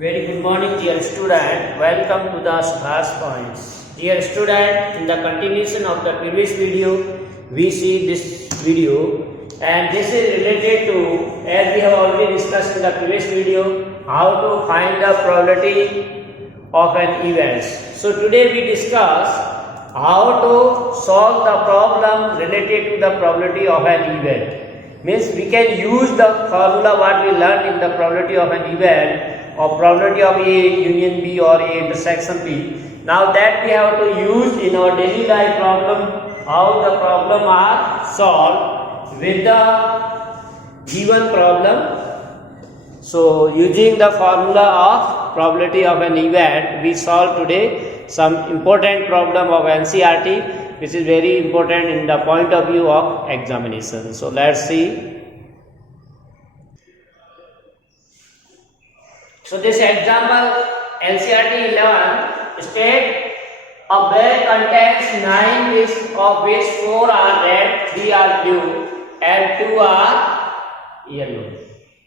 Very good morning, dear student. Welcome to the class points. Dear student, in the continuation of the previous video, we see this video, and this is related to, as we have already discussed in the previous video, how to find the probability of an event. So today we discuss how to solve the problem related to the probability of an event. Means we can use the formula what we learned in the probability of an event, or probability of A union B or A intersection B. Now that we have to use in our daily life problem, how the problem are solved with the given problem. So using the formula of probability of an event, we solve today some important problem of NCERT, which is very important in the point of view of examination. So let's see. So this example NCERT 11 state a bag contains 9 discs of which 4 are red, 3 are blue and 2 are yellow.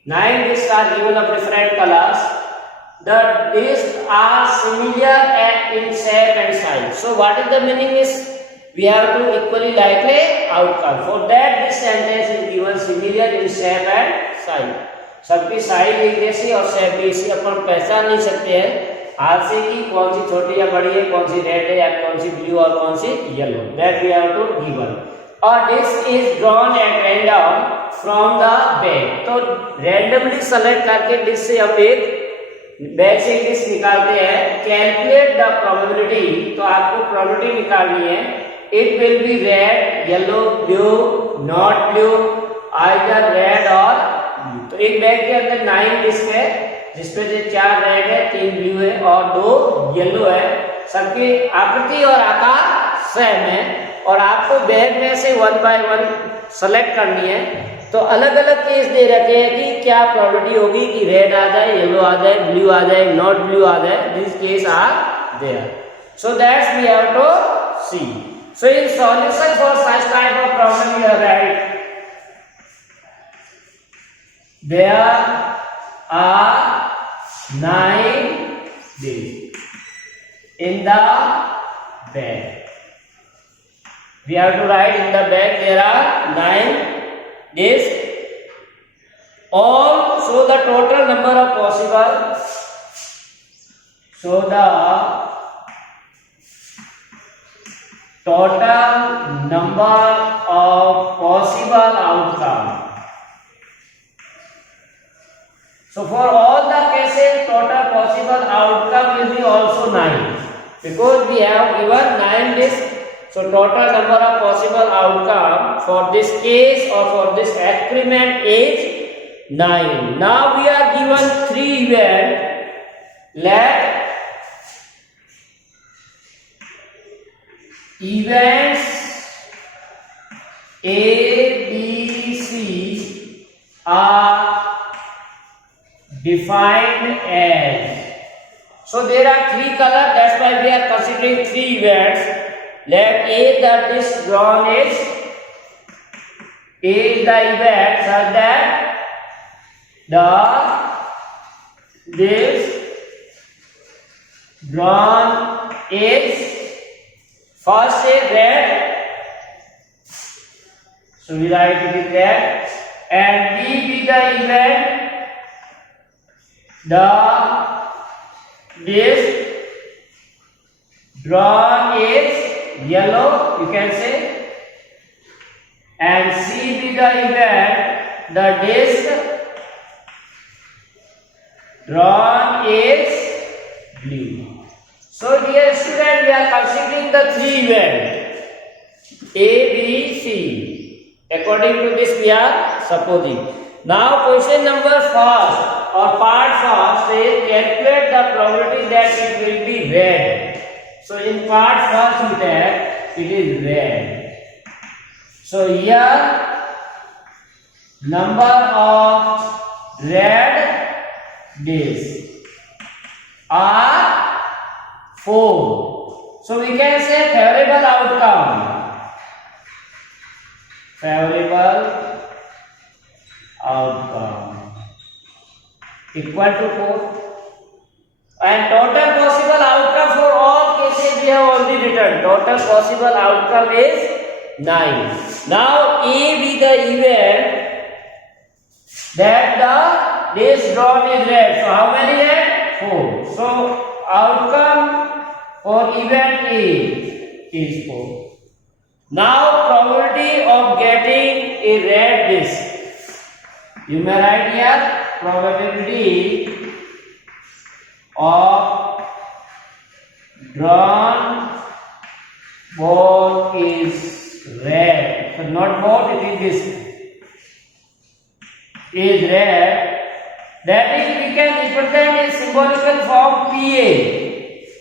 9 discs are given of different colors. The discs are similar in shape and size. So what is the meaning is we have to equally likely outcome. For that this sentence is given similar in shape and size. सबकी size एक जैसी और shape भी इसी अपन पहचान नहीं सकते हैं हाथ से कि कौन सी छोटी या बड़ी है, कौन सी रेड है या कौन सी ब्लू और कौन सी yellow. That we have to given. और this is drawn at random from the bag. तो रैंडमली सेलेक्ट करके डिस्क से हम एक बैग से एक डिस्क निकालते हैं. Calculate the probability. तो आपको प्रोबेबिलिटी निकालनी है. It will be red, yellow, blue, not blue, either red और. तो एक बैग के अंदर 9 डिस्क है जिसपे से 4 रेड है, 3 ब्लू है और 2 येलो है. सबकी आकृति और आकार सेम है और आपको बैग में से 1 बाय 1 सेलेक्ट करनी है. तो अलग अलग केस दे रखे हैं कि क्या प्रोबेबिलिटी होगी कि रेड आ जाए, येलो आ जाए, ब्लू आ जाए, नॉट ब्लू आ जाए. This case are there. So that's we have to see. So in solution for such type of problem you write there are 9 discs in the bag. We have to write in the bag there are 9 discs. All show the total number of possible. So the total number of possible outcome. So for all the cases, total possible outcome will be also 9 because we have given 9 discs. So total number of possible outcome for this case or for this experiment is 9. Now we are given 3 events. Let events A, B, C are defined as. So there are 3 colors, that's why we are considering 3 events. Let A the disc drawn is A is the event such that the disc drawn is first is red, so we write it is red, and B be the event the disc drawn is yellow, you can say, and C be the event the disc drawn is blue. So dear student, we are considering the 3 events A, B, C. According to this we are supposing. Now question number first or part first is calculate the probability that it will be red. So in part first we have it is red. So here number of red discs are 4. So we can say favorable outcome. Favorable outcome equal to 4. And total possible outcome for all cases we have already written. Total possible outcome is 9. Now A be the event that the days drawn is red. So how many red? 4. So outcome for event A is 4. Now probability of getting a red disc. You may write here probability of drawn ball is red. So not ball, it is this. Is red. That is, we can represent in symbolical form PA.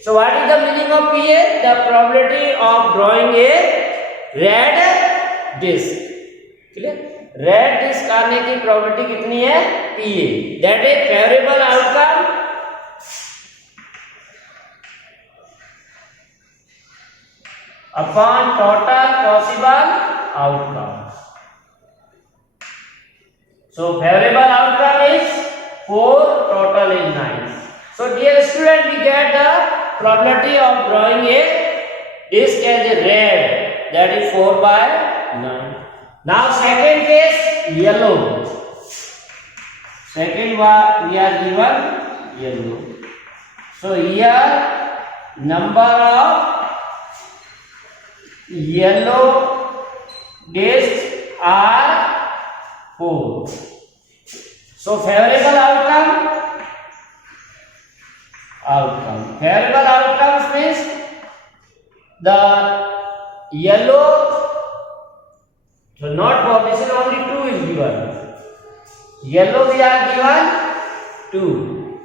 So what is the meaning of PA? The probability of drawing a red disc. Clear? Red disc आने की probability कितनी है? PA. That is favorable outcome upon total possible outcomes. So favorable outcome is 4, total is 9. So dear student, we get the probability of drawing a disc as a red, that is 4/9. Now second case, yellow. Second one we are given yellow. So here number of yellow discs are 4. So favorable outcome. Favorable outcomes means the yellow. So not for this is only 2 is given. Yellow we are given 2.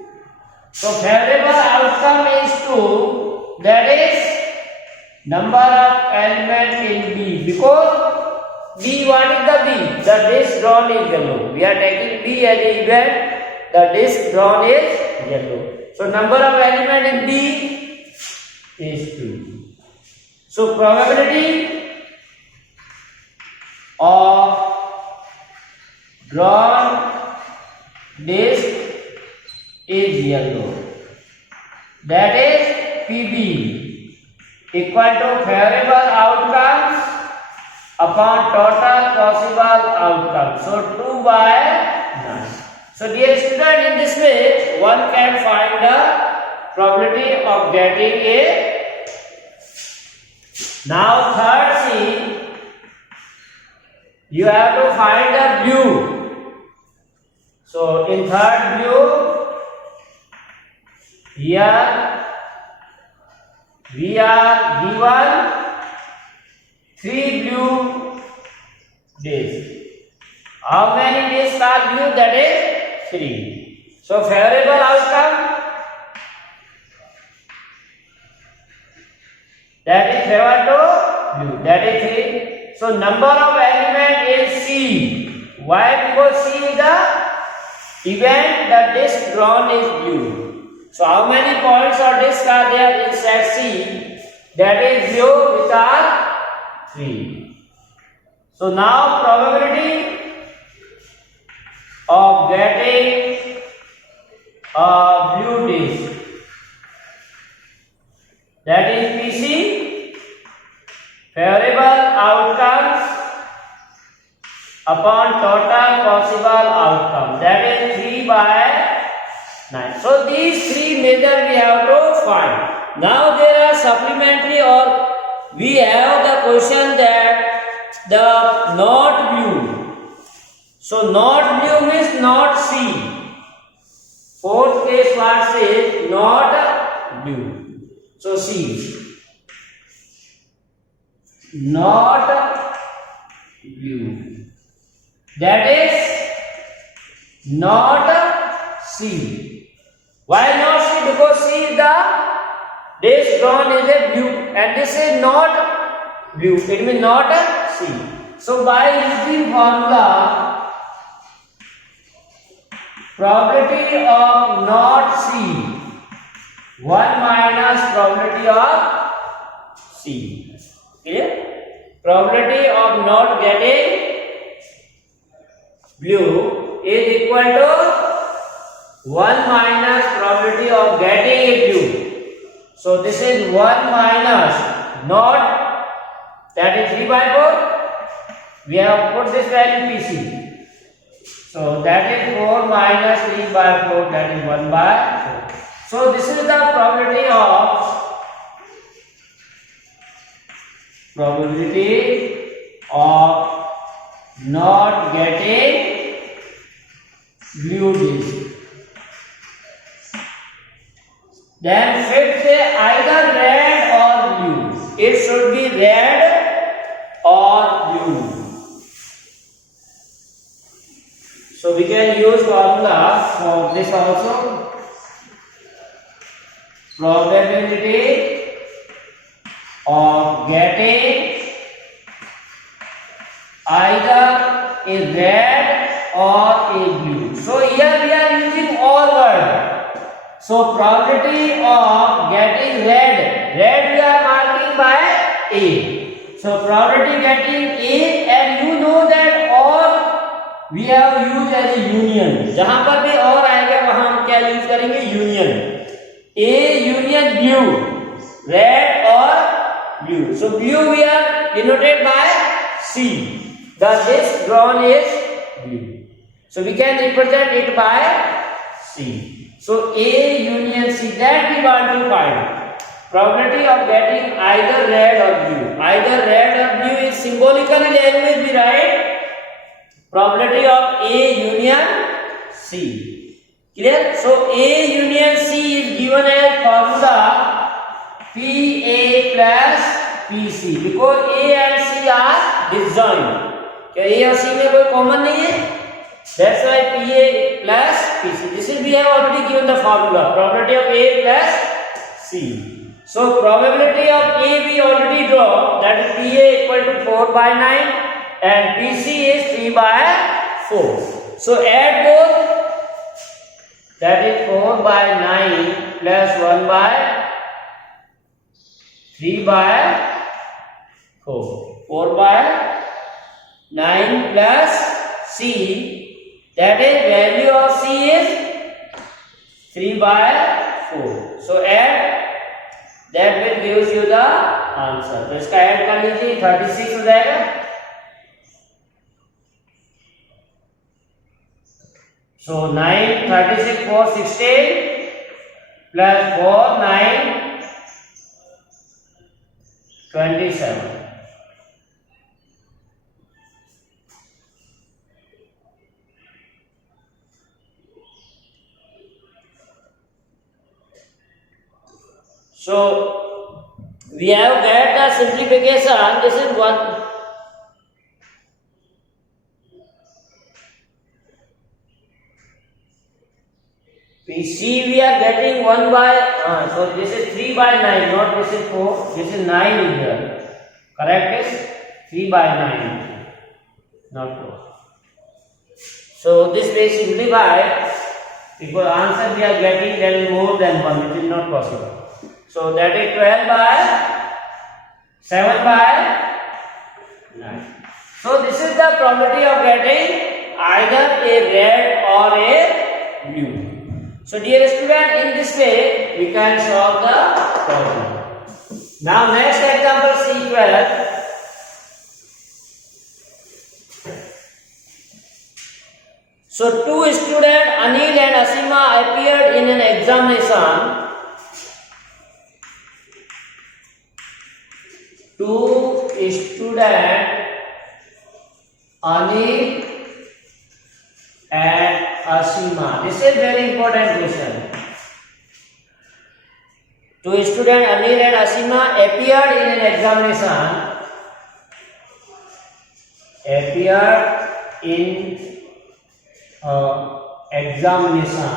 So favorable outcome is 2. That is number of elements in B, because B, what is the B? The disc drawn is yellow. We are taking B as an event. The disc drawn is yellow. So number of elements in B is 2. So probability of drawn disc is yellow. That is PB equal to favorable outcomes upon total possible outcomes. So 2/9. So dear student, in this way one can find the probability of getting a. Now third C, you have to find the blue. So in third blue, here we are given 3 blue discs. How many discs are blue? That is 3. So favorable outcome, that is favor to blue, that is 3. So number of element is C. Why? Because C is the event the disc drawn is blue. So how many points or discs are there in set C? That is blue, which are 3. So now probability of getting a blue disc, that is PC, favorable outcomes upon total possible outcome, that is 3/9. So these 3 measures we have to find. Now there are supplementary, or we have the question that the not blue. So not blue means not C. Fourth case what says not blue. So C. Not blue. That is not C. Why not C? Because C is the disc drawn is a blue, and this is not blue. It means not C. So by using formula, probability of not C, 1 minus probability of C. Clear? Probability of not getting blue is equal to 1 minus probability probability of getting it due. So this is 1 minus not, that is 3 by 4. We have put this value PC. So that is 4 minus 3 by 4, that is 1 by 4. So this is the probability of not getting blue disc. Then fifth say either red or blue. It should be red or blue. So we can use formula for this also. Probability of getting either a red or a blue. So here we are using all words. So probability of getting red we are marking by A. So probability getting A, and you know that or we have used as a union. जहां पर भी और आएगा वहां हम क्या use करेंगे? Union. A union blue, red or blue. So blue we are denoted by C. The disc drawn is blue. So we can represent it by C. So A union C, that we want to find. Probability of getting either red or blue. Either red or blue is symbolically always be right. Probability of A union C. Clear? So A union C is given as formula PA plus PC because A and C are disjoint. क्या A और C में कोई common नहीं है? That's why PA plus PC. This is we have already given the formula. Probability of A plus C. So probability of A we already draw. That is PA equal to 4 by 9 and PC is 3 by 4. So add both. That is 4 by 9 plus 1 by 3 by 4. 4 by 9 plus C, that is value of C is 3 by 4. So add, that will gives you the answer. तो इसका add कर लीजिए 36 हो जाएगा. So 9, 36, 4, 16 plus 4, 9, 27. So we have get the simplification. This is one. We see we are getting 1 by, so this is 3 by 9, not this is 4, this is 9 here. Correct is 3 by 9, not 4. So this way simplify, because answer we are getting that is more than 1, it is not possible. So that is 12 by 7 by 9. So this is the probability of getting either a red or a blue. So dear student, in this way we can solve the problem. Now next example C12. So two students Anil and Asima appeared in an examination. Two students Anil and Asima. This is very important question. Two students Anil and Asima appeared in an examination. Appeared in examination.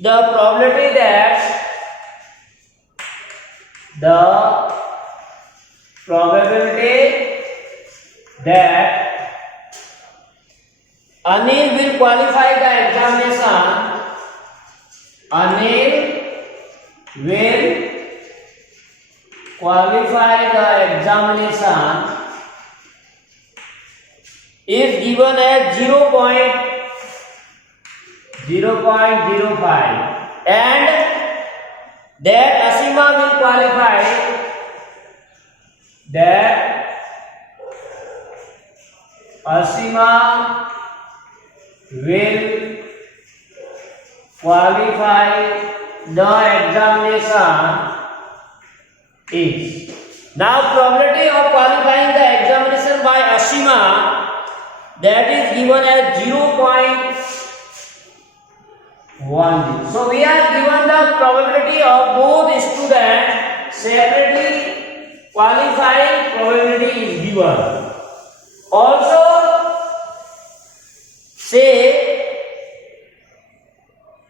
The probability that Anil will qualify the examination. Anil will qualify the examination is given as 0.001. 0.05, and that Asima will qualify, that Asima will qualify the examination is. Now probability of qualifying the examination by Asima, that is given as 0.10. So we are given the probability of both students separately qualifying probability is given. Also say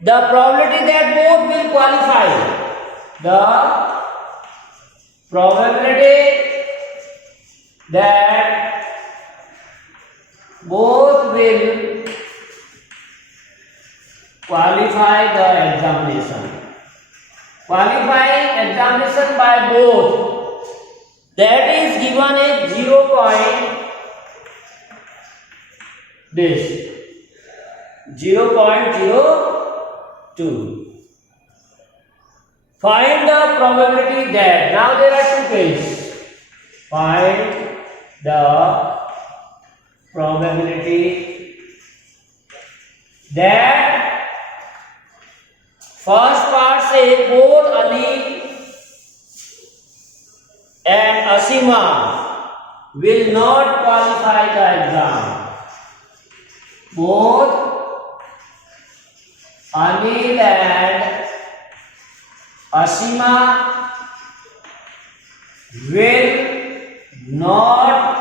the probability that both will qualify. The probability that both will qualify the examination. Qualifying examination by both, that is given as 0.02. Find the probability that, now there are two cases. Find the probability that, first part say both Anil and Asima will not qualify the exam. Both Anil and Asima will not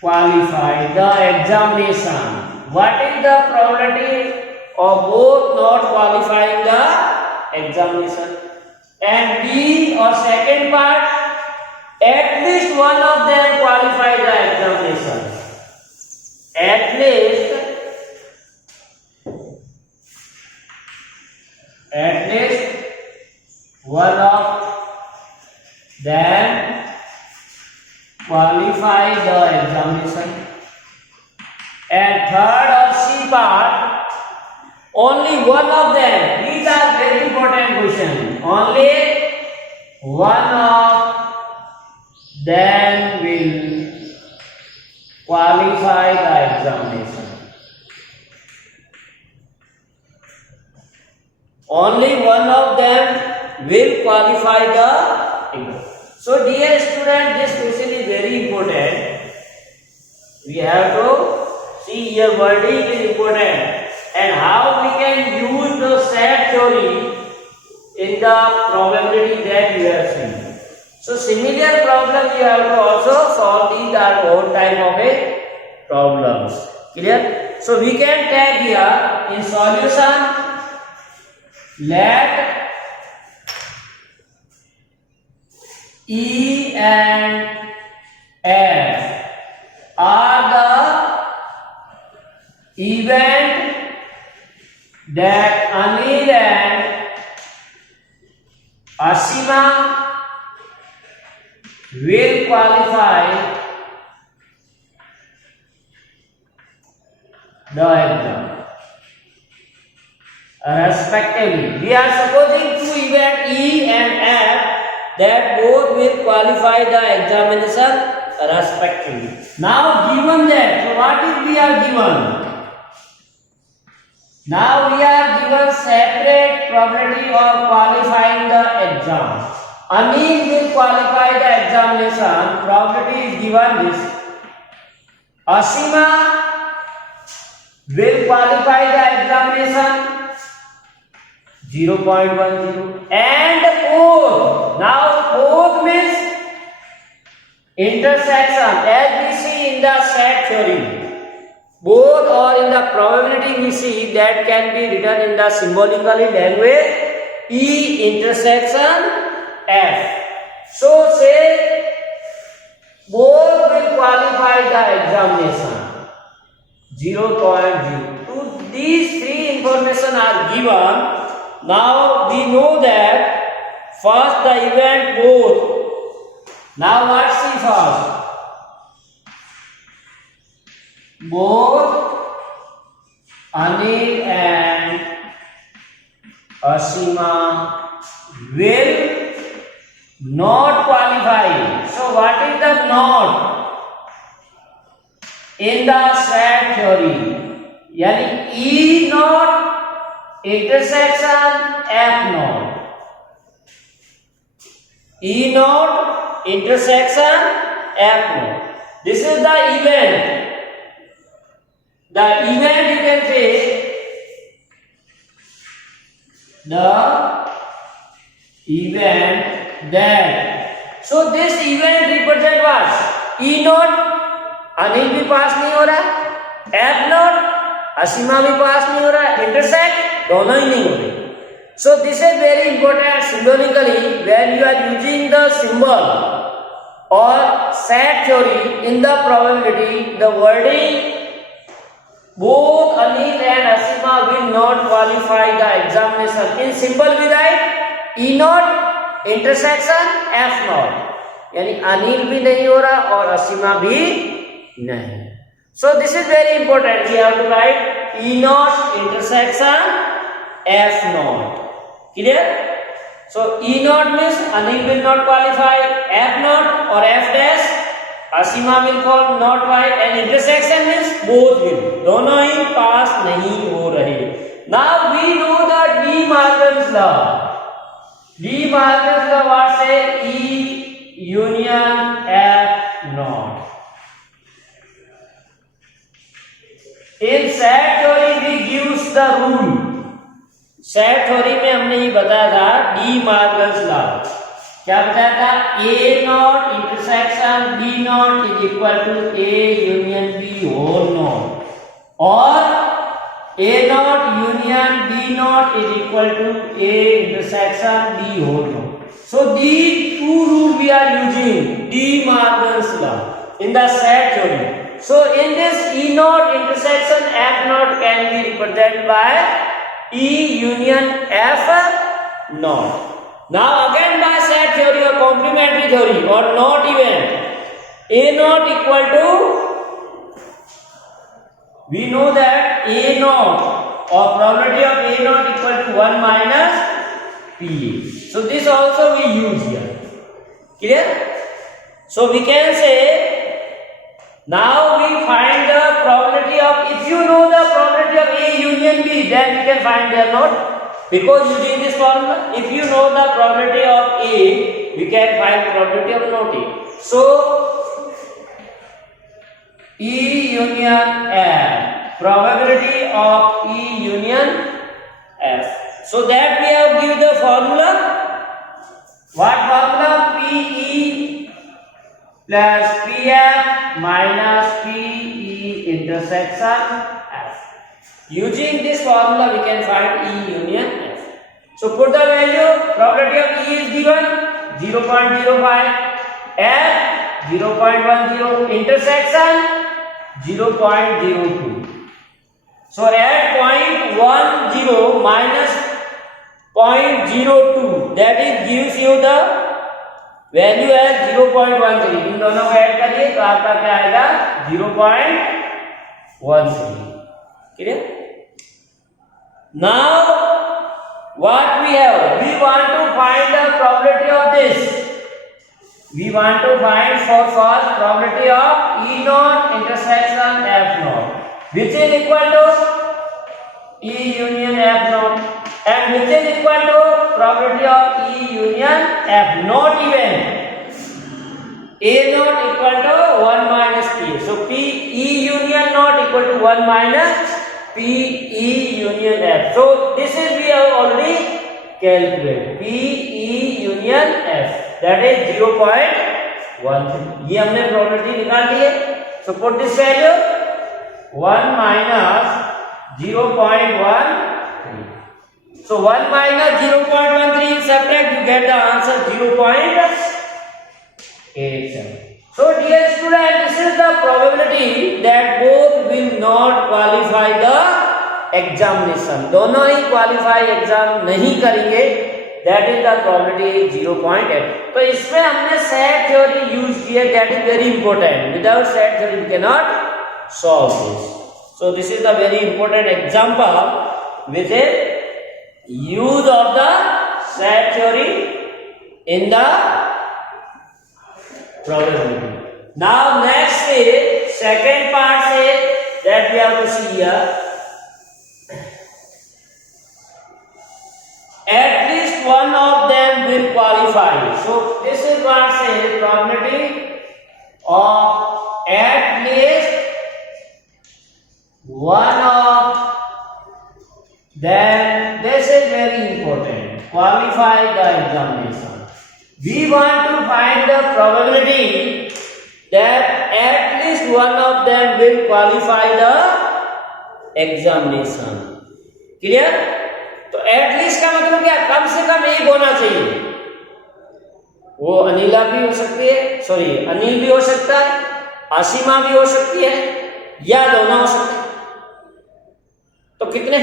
qualify the examination. What is the probability of both not qualifying the examination? And B, or second part, at least one of them qualify the examination. At least one of them qualify the examination. And third or C part, only one of them. These are very important questions. Only one of them will qualify the examination. Only one of them will qualify the exam. So dear student, this question is very important. We have to see here wording is important, and how we can use the set theory in the probability that you have seen. So similar problem you have to also solve. These are all type of problems. Clear? So we can take here in solution, let E and F are the event that Anil and Asima will qualify the exam respectively. We are supposing two events E and F that both will qualify the examination respectively. Now given that, so what is we are given? Now we are given separate probability of qualifying the exam. Anil will qualify the examination. Probability is given this. Asima will qualify the examination 0.10, and both. Now both means intersection, as we see in the set theory. Both, or in the probability we see that can be written in the symbolically language E intersection F. So say both will qualify the examination 0.0. So these three information are given. Now we know that first the event both. Now what see first? Both Anil and Asima will not qualify. So what is the not in the set theory? यानी E not intersection F not. E not intersection F not. This is the event. The event you can say the event that. So this event represent what? E not Anil भी पास नहीं हो रहा, F not असीमा भी पास नहीं हो रहा, intersect दोनों ही नहीं हो रहे. So this is very important symbolically when you are using the symbol or set theory in the probability, the wording both Anil and Asima will not qualify the examination. In symbol we write E not intersection F not. यानी अनिल भी नहीं हो रहा और असीमा भी नहीं. So this is very important. We have to write E not intersection F not. Clear? So E not means Anil will not qualify, F not or F dash Asima will not qualify, and intersection means both will. दोनों ही पास नहीं हो रहे. Now we know the De Morgan's law. De Morgan's law what say? E union F not. In set theory we gives the rule. Set theory में हमने ये बताया था D Morgan's law. क्या बताया था? A not intersection B not is equal to A union B whole not, और A not union B not is equal to A intersection B whole not. So the two rule we are using De Morgan's law in the set theory. So in this E not intersection F not can be represented by E union F not. Now again by set theory or complementary theory or not event, A not equal to, we know that A not or probability of A not equal to 1 minus PA. So this also we use here. Clear? So we can say now we find the probability of, if you know the probability of A union B, then we can find their not, because using this formula. If you know the probability of A, we can find probability of not A. So E union F, probability of E union F. So that we have given the formula. What formula? PE plus PF minus PE intersection F. Using this formula we can find E union F. So put the value. Probability of E is given 0.05, F 0.10, intersection 0.02. So add 0.10 minus 0.02, that is gives you the value है 0.13. इन दोनों को add करिए तो आपका क्या आएगा? 0.13. Clear? Now what we have, we want to find the probability of this. We want to find for first probability of E not intersection F not, which is equal to E union F not, and which is equal to probability of E union F not even A not equal to 1 minus P. So P E union not equal to 1 minus P E union F. So this is we have already calculated P E union F, that is 0.13. ये हमने probability निकाल दी है. So put this value 1 minus 0.13. So 1 minus 0.13 subtract, you get the answer 0.87. So dear student, this is the probability that both will not qualify the examination. दोनों ही qualify exam नहीं करेंगे. That is the probability 0.8. तो इसमें हमने set theory use किया. That is very important. Without set theory we cannot solve this. So this is the very important example which is use of the set theory in the probability. Now next is second part is that we have to see here. At least one of them will qualify. So this is what says probability of at least one of them. This is very important. Qualify the examination. We want to find the probability that at least one of them will qualify the examination. Clear? तो at least का मतलब क्या, कम से कम एक होना चाहिए. वो अनिला भी हो सकती है, सॉरी अनिल भी हो सकता है, असीमा भी हो सकती है, या दोनों हो सकते हैं. तो कितने?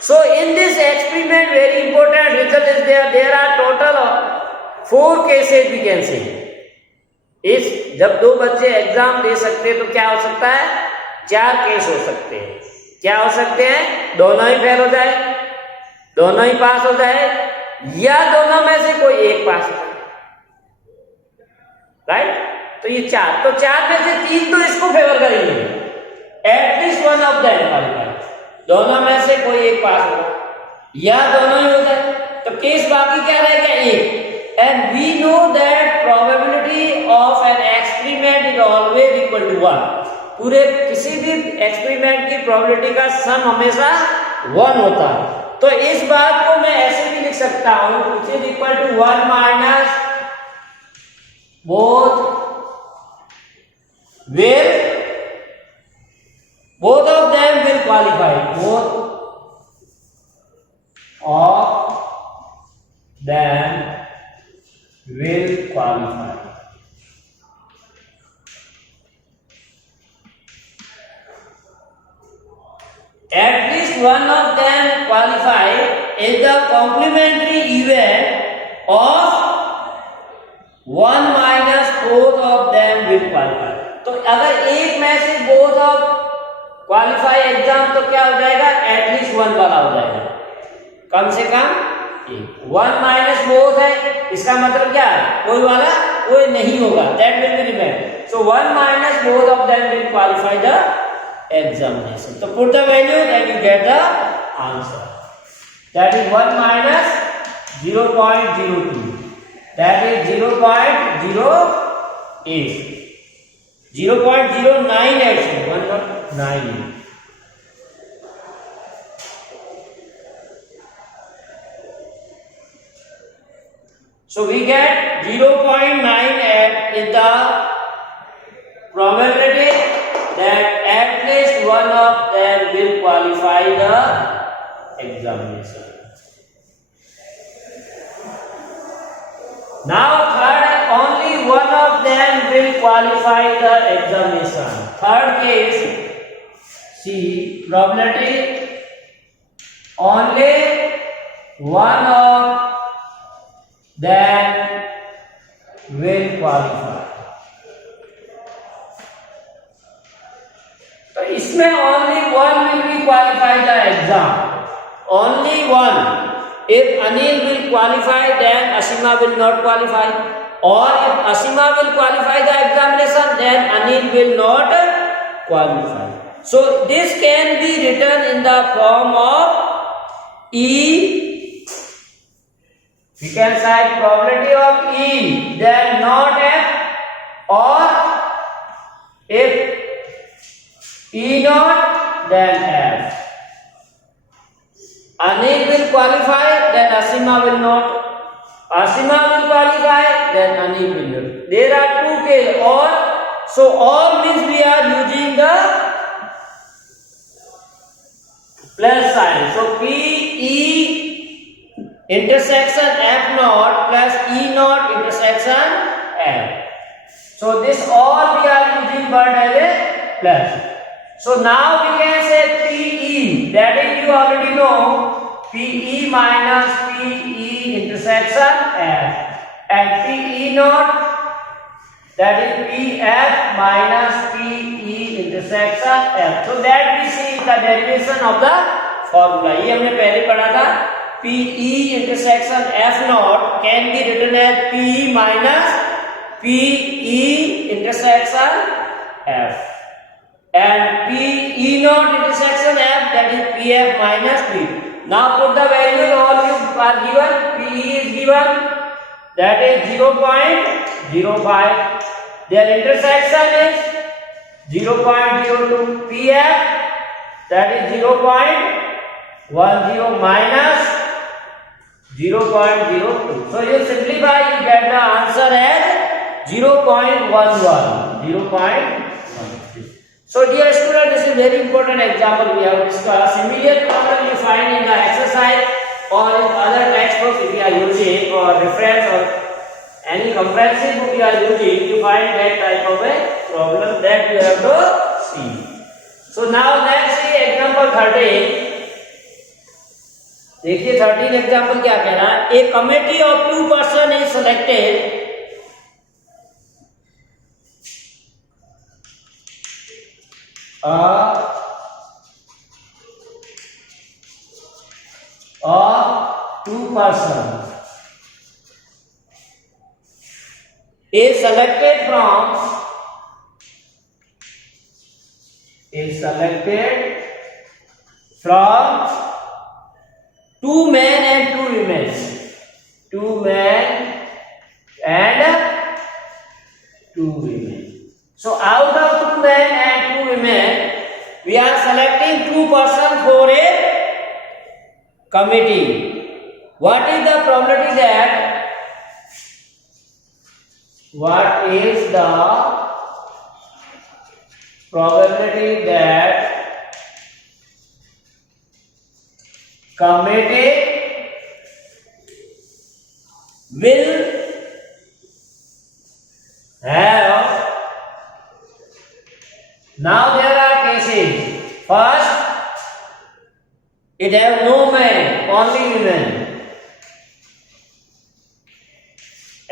So in this experiment very important result is there are total of 4 cases we can say. इस जब दो बच्चे एग्जाम दे सकते हैं तो क्या हो सकता है, 4 केस हो सकते हैं. क्या हो सकते हैं? दोनों ही फेल हो जाए, दोनों ही पास हो जाए, या दोनों में से कोई एक पास हो जाए. राइट? तो ये 4, तो 4 में से 3 तो इसको फेवर करेंगे. At least one of them qualify, दोनों में से कोई एक पास हो या दोनों ही हो जाए. तो केस बाकी क्या रहेगा? एक. And we know that probability of an experiment is always equal to 1. पूरे किसी भी एक्सपेरिमेंट की प्रोबेबिलिटी का सम हमेशा 1 होता है. तो इस बात को मैं ऐसे भी लिख सकता हूं, which is equal to 1 minus both of them will qualify. Both of them will qualify. At least one of them qualify is the complementary event of 1 minus both of them will qualify. तो अगर एक में से both of qualify exam तो क्या हो जाएगा? At least 1 वाला हो जाएगा, कम से कम एक. 1 माइनस बोथ है, इसका मतलब क्या है? कोई वाला कोई नहीं होगा. That will be remain. So 1 minus both of them will qualify the examination. So put the value and you get the answer. That is 1 minus 0.02. That is 0.08. 0.09 actually. 1.9. So we get 0.9 is the probability that at least one of them will qualify the examination. Now third, only one of them will qualify the examination. Third case, see probability only one of them will qualify. तो इसमें only one will be qualify the exam. Only one. If Anil will qualify, then Asima will not qualify. Or if Asima will qualify the examination, then Anil will not qualify. So this can be written in the form of E. We can cite probability of E, then not F, or if E not, then F. Anil will qualify, then Asima will not. Asima will qualify, then Anil will not. There are 2 cases. Or, so all means we are using the plus sign. So P E intersection F naught plus E naught intersection F. So this all we are using word as a plus. So now we can say PE, that is you already know, PE minus PE intersection F, and PE naught, that is PF minus PE intersection F. So that we see the derivation of the formula. ये हमने पहले पढ़ा था. PE intersection F naught can be written as PE minus PE intersection F, and PE naught intersection F, that is PF minus P. Now put the values. All you are given. PE is given, that is 0.05. Their intersection is 0.02. PF, that is 0.10 minus 0.02. So you simplify, you get the answer as 0.11. 0.1. So dear student, this is very important example we have discussed. Similar problem you find in the exercise or in other textbooks if you are using, or reference or any comprehensive book you are using, you find that type of a problem that you have to see. So now let's see example 13. देखिए 13 example क्या कह रहा है. ए committee of 2 person is selected of 2 person is selected from 2 men and 2 women. 2 men and 2 women. So out of 2 men and 2 women, we are selecting 2 persons for a committee. What is the probability that? What is the probability that committee will have? Now there are cases. First, it has no men, only women.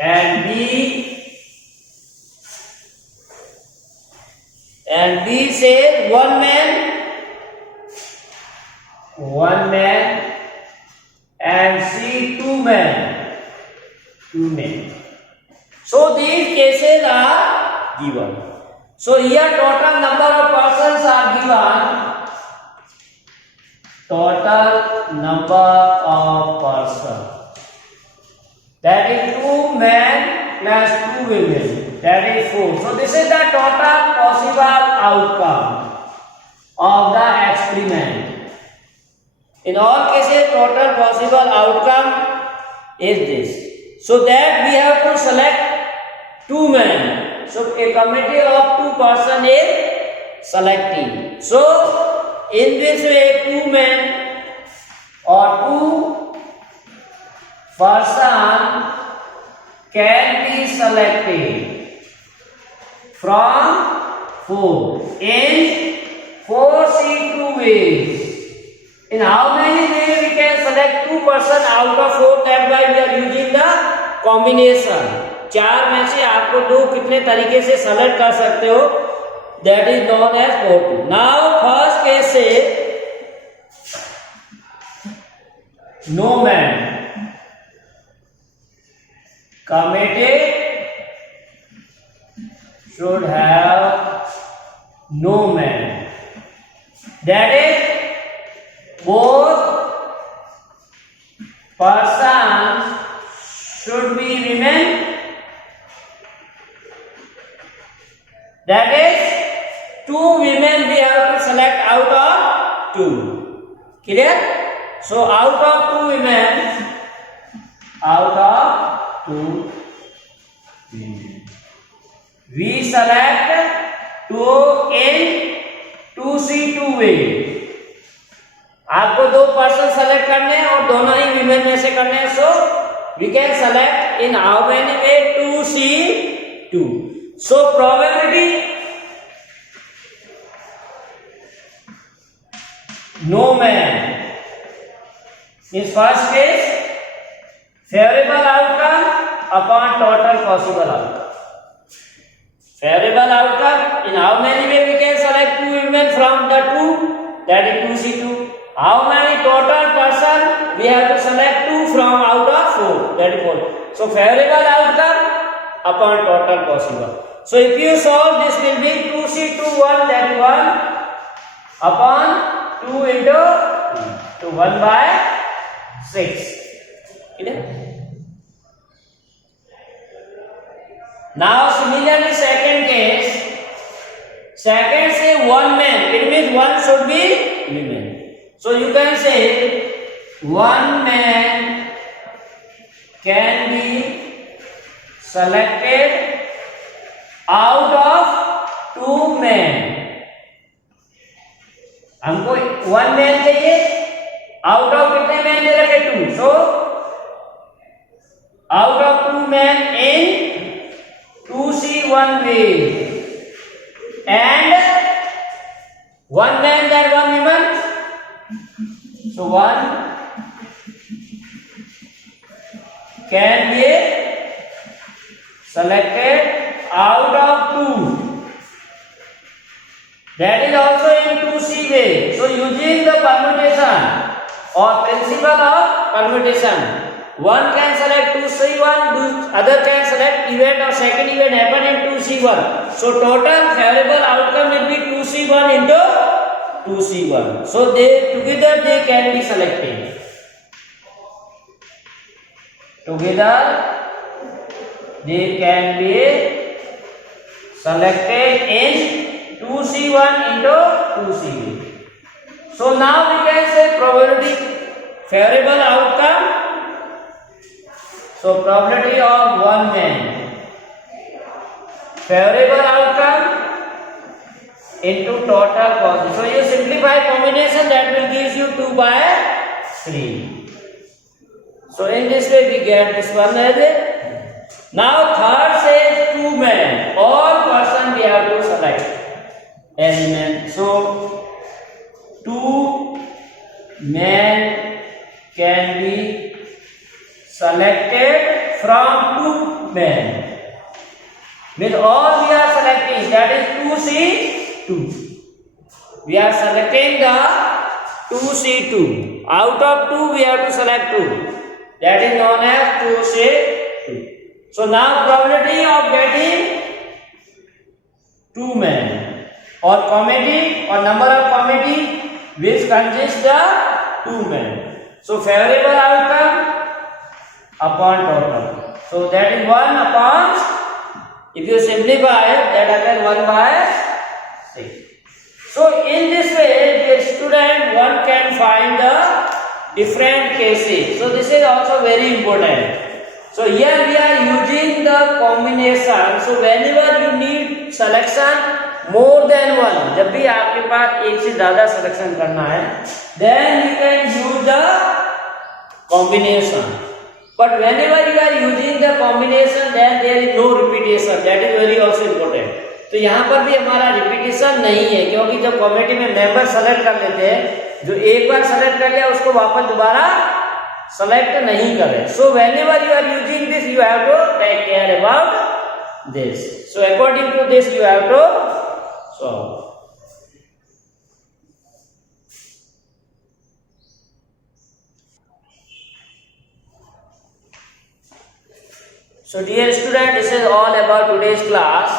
And B says 1 man, and C 2 men. So these cases are given. So here total number of persons are given. Total number of persons, that is 2 men plus 2 women, that is 4. So this is the total possible outcome of the experiment. In all cases, total possible outcome is this. So that we have to select 2 men. So a committee of 2 persons is selecting. So in this way, 2 men or 2 persons can be selected from 4 in 4 C2 ways. In how many ways we can select 2 persons out of 4? That why we are using the combination. 4 में से आपको 2 कितने तरीके से select कर सकते हो? That is known as 4. Now first case से no man. Committee should have no man. That is, both persons should be women. That is, 2 women we have to select out of 2. Clear? So out of 2 women, we select 2 in 2C2 way. आपको 2 person select करने हैं और दोनों ही women में से करने हैं. So we can select in how many way? 2C2. So probability no man in first case favourable outcome upon total possible outcome. Favorable outcome, in how many way we can select 2 women from the 2, that is 2C2. How many total person we have to select 2 from out of 4, that is 4. So favorable outcome upon total possible. So if you solve, this will be 2C2 1, that is 1 upon 2 into 1 by 6. Now similarly second case, second say 1 man, it means 1 should be women. So you can say 1 man can be selected out of 2 men. हमको 1 man चाहिए, out of कितने man they रखे 2, so out of 2 man in 2C1 way and 1 man and 1 woman, so 1 can be selected out of 2, that is also in 2C way. So using the permutation or principle of permutation, one can select 2C1, other can select event or second event happen in 2C1. So total favorable outcome will be 2C1 into 2C1. So they together they can be selected. Together they can be selected in 2C1 into 2C2. So now we can say probability favorable outcome. So probability of 1 man, favorable outcome into total positive. So you simplify combination, that will give you 2 by 3. So in this way we get this one as it. Now third says 2 men, all person we have to select element. So 2 men can be selected from 2 men. With all we are selecting, that is 2C2. We are selecting the 2C2. Out of 2 we have to select 2. That is known as 2C2. So now probability of getting 2 men or committee or number of committee which consists the 2 men. So favorable outcome upon total. So that is 1 upon, if you simplify that again 1 by 6. So in this way the student one can find the different cases. So this is also very important. So here we are using the combination. So whenever you need selection more than 1, जब भी आपके पास एक से ज़्यादा selection करना है, then you can use the combination. But whenever you are using the combination, then there is no repetition. That is very also important. तो यहाँ पर भी हमारा रिपीटिशन नहीं है, क्योंकि जब कमेटी में मेंबर सेलेक्ट कर लेते हैं, जो एक बार सेलेक्ट कर लिया उसको वापस दोबारा सेलेक्ट नहीं करें. So whenever you are using this, you have to take care about this. So according to this, you have to solve. So dear student, this is all about today's class.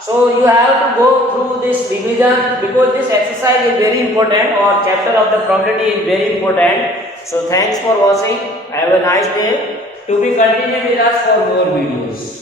So you have to go through this revision because this exercise is very important, or chapter of the probability is very important. So thanks for watching. Have a nice day. To be continued with us for more videos.